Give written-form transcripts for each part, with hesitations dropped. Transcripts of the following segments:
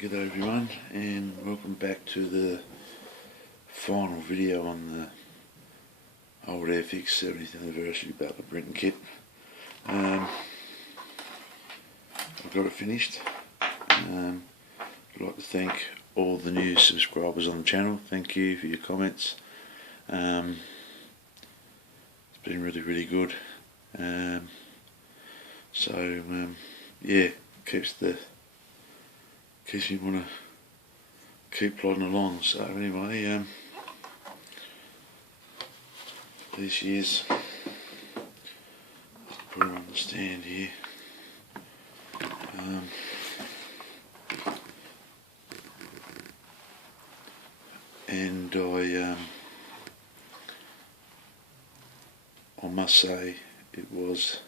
G'day everyone, and welcome back to the final video on the old Airfix 70th anniversary Butler Brenton kit. I've got it finished. I'd like to thank all the new subscribers on the channel. Thank you for your comments. It's been really good. Yeah, keeps me want to keep plodding along. So anyway, these years, put it on the stand here. And I must say it was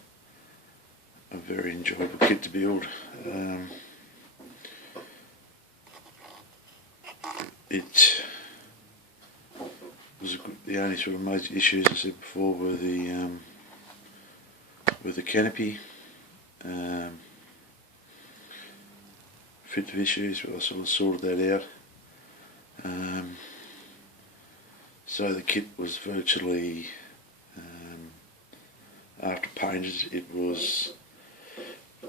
a very enjoyable kit to build. It was the only sort of major issues, I said before, were the canopy. Fit of issues, but I sort of sorted that out. So the kit was virtually, after painted, it was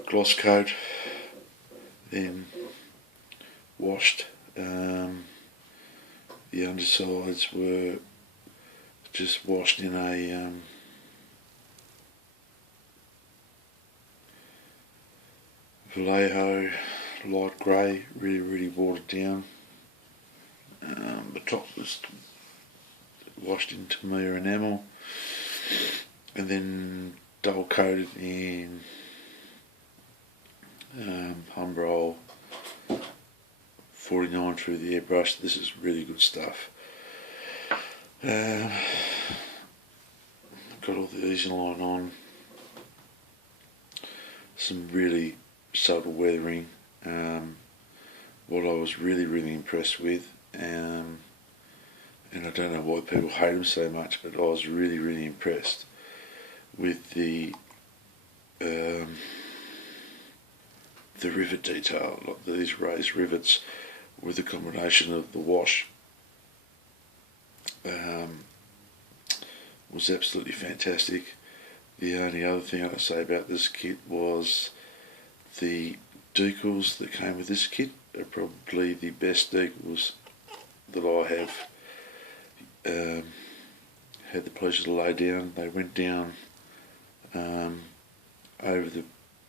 gloss coat, then washed. The undersides were just washed in a Vallejo light grey, really watered down. The top was washed in Tamiya enamel and then double coated in Humbrol 49 through the airbrush. This is really good stuff. Got all the easy line on, some really subtle weathering. What I was really impressed with, and I don't know why people hate them so much, but I was really impressed with the rivet detail. Like these raised rivets with the combination of the wash was absolutely fantastic. The only other thing I'd say about this kit was the decals that came with this kit are probably the best decals that I have had the pleasure to lay down. They went down over the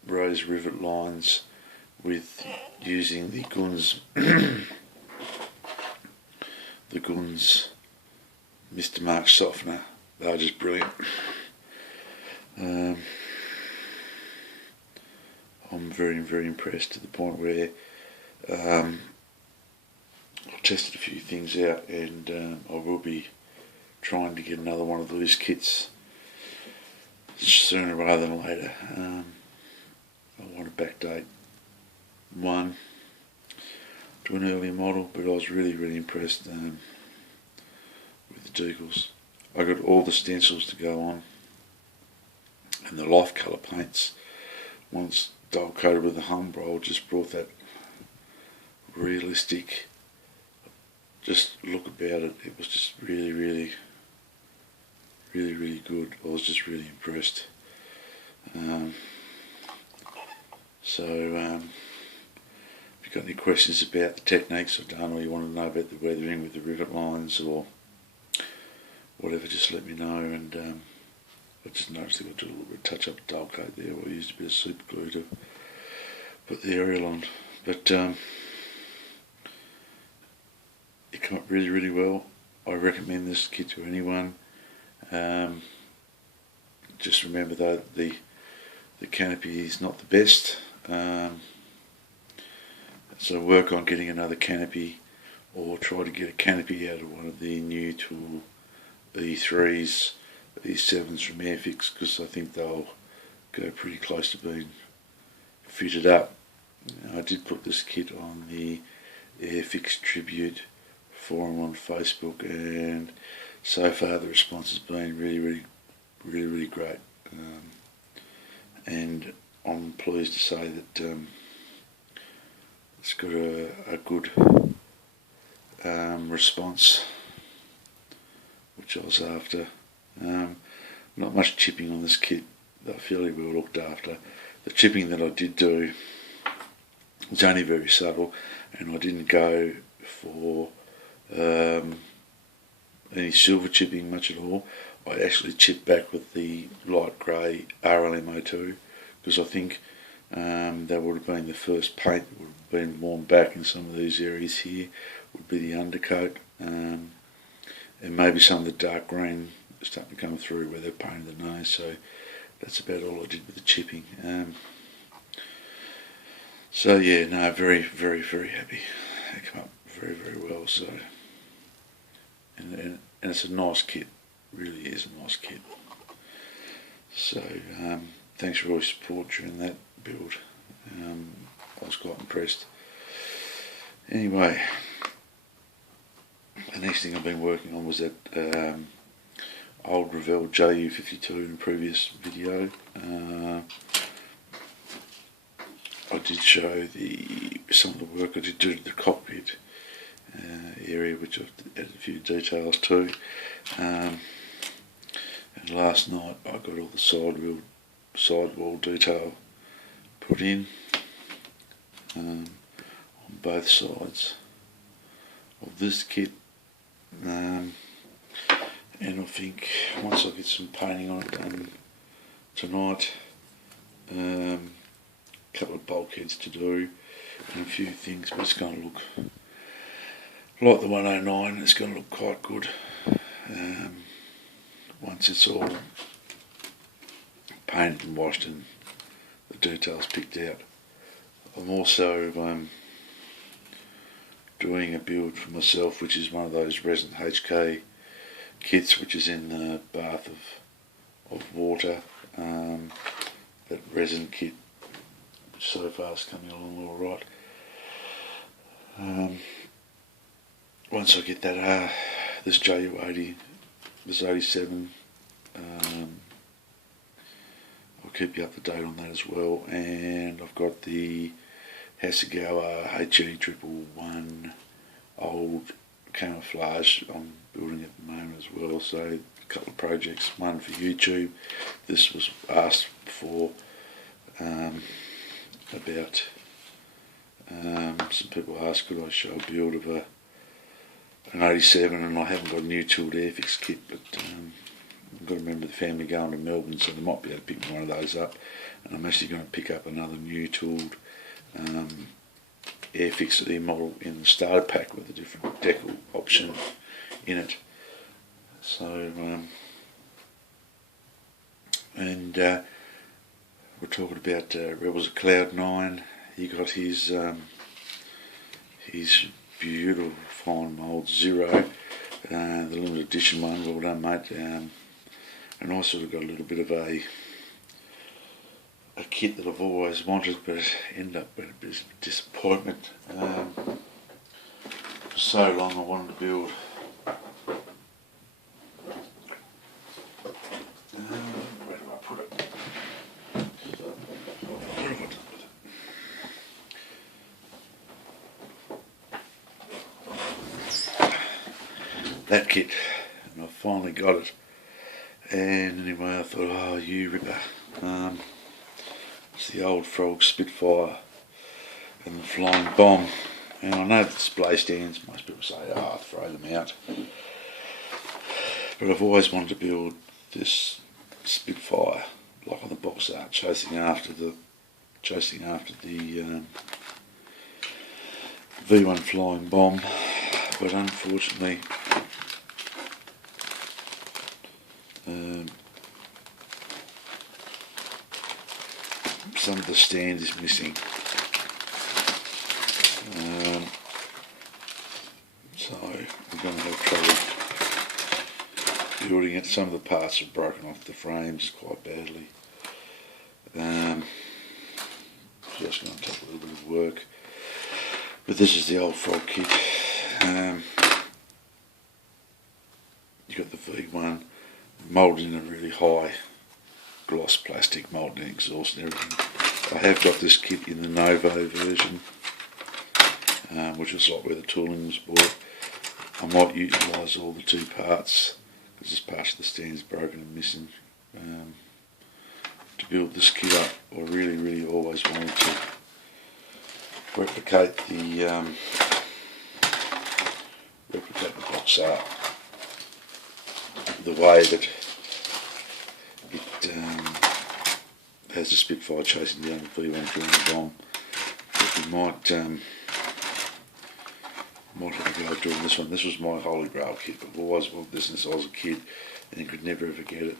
raised rivet lines with using the Guns the Guns Mr. Mark softener. They are just brilliant. I'm very impressed, to the point where I've tested a few things out, and I will be trying to get another one of these kits sooner rather than later. I want to backdate one to an earlier model, but I was really impressed with the decals. I got all the stencils to go on, and the life colour paints, once double coated with the Humbrol, just brought that realistic just look about it. It was just really good. I was just really impressed. If you've got any questions about the techniques I've done, or you want to know about the weathering with the rivet lines or whatever, just let me know. And I just noticed I got to do a little bit of touch up dull coat there. I used a bit of super glue to put the aerial on, but it came up really well. I recommend this kit to anyone. Just remember though, the canopy is not the best, so work on getting another canopy, or try to get a canopy out of one of the new tool E3s, E7s from Airfix, because I think they'll go pretty close to being fitted up. I did put this kit on the Airfix tribute forum on Facebook, and so far the response has been really great. And I'm pleased to say that it's got a good response, which I was after. Not much chipping on this kit. They're fairly well looked after. The chipping that I did do was only very subtle, and I didn't go for any silver chipping much at all. I actually chipped back with the light grey RLMO2, because I think that would have been the first paint that would have been worn back in some of these areas here, would be the undercoat, and maybe some of the dark green starting to come through where they've painted the nose. So that's about all I did with the chipping. So yeah, no, very, very, very happy. They come up very, very well. So, and it's a nice kit. Really is a nice kit. So thanks for all your support during that build. I was quite impressed. Anyway, the next thing I've been working on was that old Revell JU52 in a previous video. I did show some of the work I did do to the cockpit area, which I've added a few details to. And last night I got all the sidewall detail put in on both sides of this kit. And I think once I get some painting on it done tonight, a couple of bulkheads to do and a few things, but it's going to look like the 109. It's going to look quite good once it's all painted and washed and the details picked out. I'm also doing a build for myself, which is one of those resin HK kits, which is in the bath of water. That resin kit, which so far is coming along all right. Once I get that this JU80, this 87, I'll keep you up to date on that as well. And I've got the Hasegawa HE111 old camouflage I'm building at the moment as well. So a couple of projects, one for YouTube. This was asked for about some people asked could I show a build of an 87, and I haven't got a new tooled Airfix kit, but I've got to remember the family going to Melbourne, so they might be able to pick one of those up. And I'm actually going to pick up another new tooled Airfix model in the starter pack with a different decal option in it. So we're talking about Rebels of Cloud 9. He got his beautiful fine mould 0, the limited edition one. Well done, mate. And I sort of got a little bit of a kit that I've always wanted, but it ended up being a bit of a disappointment. For so long I wanted to build where do I put it? What have I done with it? That kit, and I finally got it. And anyway, I thought, oh, you ripper. It's the old Frog Spitfire and the Flying Bomb. And I know the display stands, most people say, oh, throw them out. But I've always wanted to build this Spitfire, like on the box art, chasing after the V1 Flying Bomb. But unfortunately, some of the stand is missing, so we're going to have trouble building it. Some of the parts are broken off the frames quite badly. Just going to take a little bit of work, but this is the old Frog kit. You got the V1 moulded in a really high gloss plastic molding exhaust and everything. I have got this kit in the Novo version, which is like where the tooling was bought. I might utilise all the two parts because this part of the stand's broken and missing. To build this kit up, I really always wanted to replicate the box art the way that it has the Spitfire chasing down the V1 during the bomb. But we might have a go at doing this one. This was my holy grail kit. I've always wanted this since I was a kid and could never ever get it.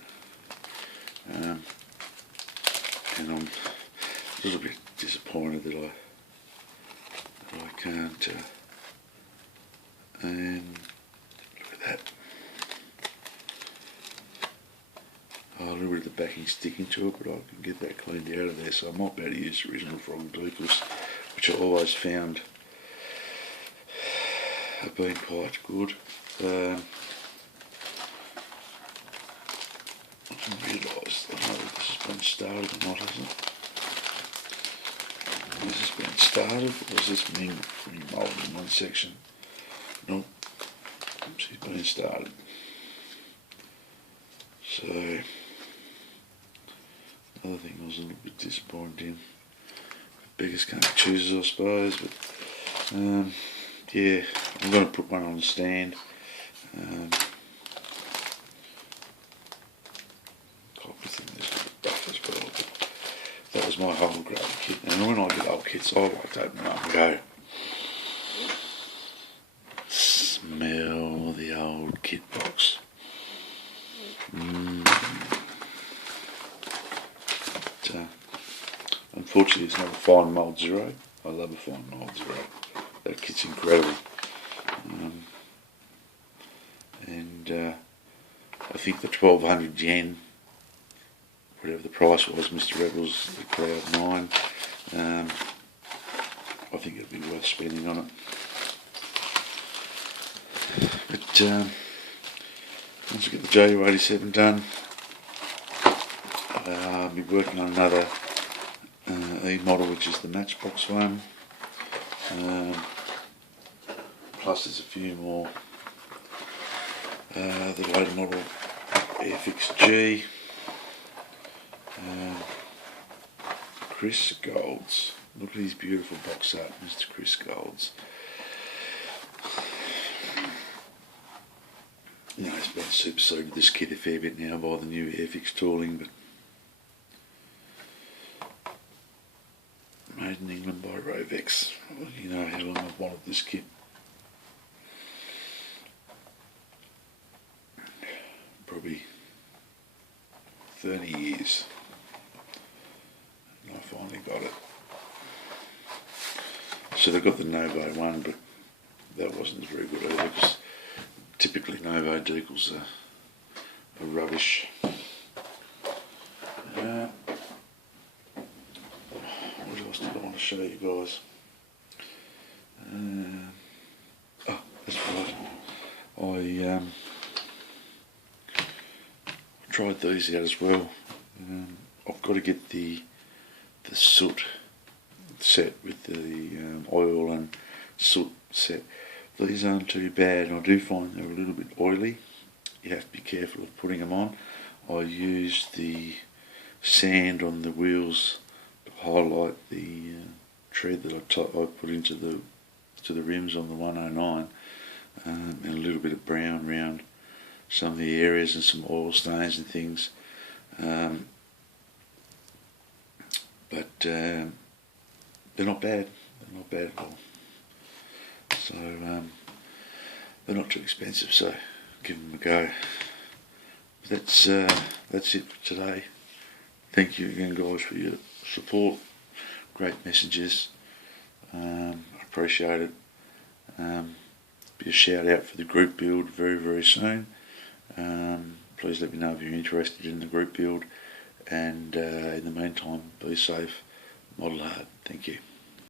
And I'm a little bit disappointed that I can't. And look at that. Oh, a little bit of the backing sticking to it, but I can get that cleaned out of there. So I might be able to use the original frog decals, which I always found have been quite good. I didn't realise, I don't know if this has been started or not, hasn't it? Has this been started, or is this being moulded in one section? Nope, it's been started. So, another thing I was a little bit disappointed in. Beggars can't be choosers, I suppose, but yeah, I'm going to put one on the stand. That was my whole grail kit, and when I get old kits, I like to open them up and go, smell the old kit box. But, unfortunately, it's not a fine mould zero. I love a fine mould zero. That kit's incredible. And I think the 1200 yen, whatever the price was, Mr. Revell's the Cloud 9, I think it'd be worth spending on it. But once I get the JU87 done, I'll be working on another E model, which is the Matchbox one. Plus there's a few more. The later model Airfix G. Chris Golds. Look at his beautiful box art, Mr. Chris Golds. You know, it's been superseded this kit a fair bit now by the new Airfix tooling, but made in England by Revell. You know how long I've wanted this kit. Probably 30 years. And I finally got it. So they got the Novo one, but that wasn't very good either, because typically Novo decals are rubbish. What else did I want to show you guys? Oh, that's right. I tried these out as well. I've got to get the soot set with the oil and soot set. These aren't too bad, and I do find they're a little bit oily. You have to be careful of putting them on. I used the sand on the wheels to highlight the tread that I put into the rims on the 109, and a little bit of brown around some of the areas and some oil stains and things. But they're not bad. They're not bad at all. So they're not too expensive, so give them a go. That's it for today. Thank you again, guys, for your support. Great messages. I appreciate it. Be a shout out for the group build very soon. Please let me know if you're interested in the group build, and in the meantime, be safe, model hard. Thank you.